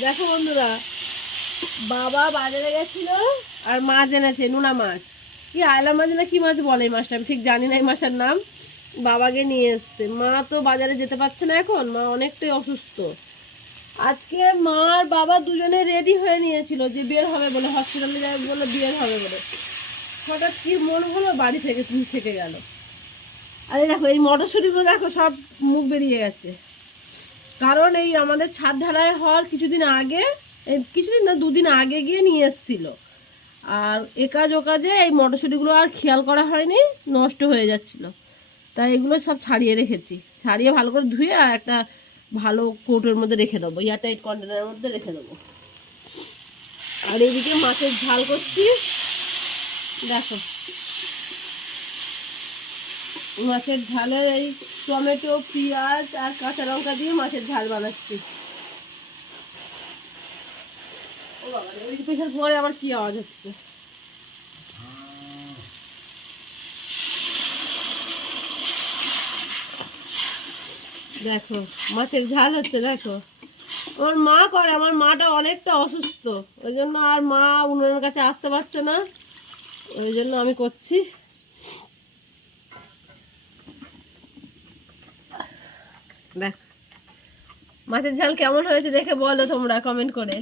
দেখো বন্ধুরা, বাবা বাজারে গেছিল আর মাছ এনেছে, নোনা মাছ। কি আয়লা মাছ না কি মাছ বলে এই মাছটা, আমি ঠিক জানি না এই মাছটার নাম। বাবাকে নিয়ে এসছে। মা তো বাজারে যেতে পারছে না, এখন মা অনেকটাই অসুস্থ। আজকে মা আর বাবা দুজনে রেডি হয়ে নিয়েছিল যে বের হবে বলে, হসপিটালে যাবে বলে, বের হবে বলে। হঠাৎ কি মন হলো বাড়ি থেকে তুমি থেকে গেল। আরে দেখো এই মটরশুঁটিগুলো দেখো সব মুখ বেরিয়ে গেছে। কারণ এই আমাদের ছাদ ঢালাই হওয়ার কিছুদিন আগে, এই কিছুদিন না 2 দিন আগে গিয়ে নিয়ে এসেছিল। আর এ কাজ ও কাজে এই মটরশুঁটিগুলো আর খেয়াল করা হয়নি, নষ্ট হয়ে যাচ্ছিল। তাই এগুলো সব ছাড়িয়ে রেখেছি, ছাড়িয়ে ভালো করে ধুয়ে আর একটা ভালো কৌটোর মধ্যে রেখে দেবো, এয়ারটাইট কন্টেনারের মধ্যে রেখে দেবো। আর এদিকে মাছের ঝাল করছি। দেখো মাছের ঝালে এই টমেটো, পেঁয়াজ আর কাঁচা লঙ্কা দিয়ে মাছের ঝাল বানাচ্ছি। ও বাবা, ওই পেছার পরে আবার কি আওয়াজ হচ্ছে? দেখো মাছের ঝাল হচ্ছে। দেখো আমার মা করে, আমার মাটা অনেকটা অসুস্থ, ওই জন্য আর মা উনুনের কাছে আসতে পারছে না, ওই জন্য আমি করছি। দেখ মাছের ঝাল কেমন হয়েছে দেখে বলো তোমরা কমেন্ট করে।